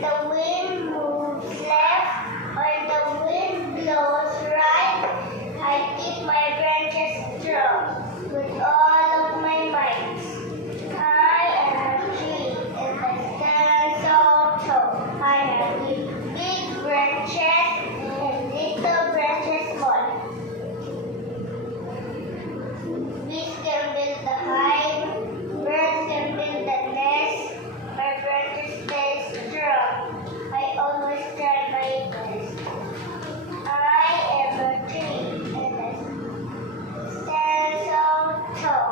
the wind moves left or the wind blows right, I keep my branches strong with all of my might. I am a tree and I stand so tall. I have big branches and little branches small. Bees can build the hive, birds can build the nest, my branches stay strong. I always try my best. I am a tree and I stand so tall.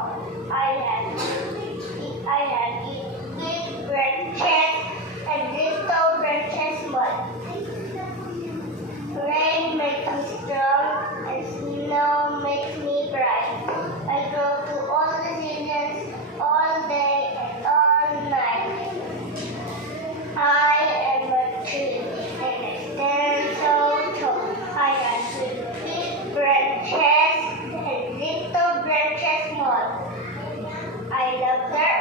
I have big branches and little branches small. Rain makes me strong and snow makes me bright. I grow to all the seasons, all day and all night. I am a tree and I stand so tall. I have big branches and little branches small. I love the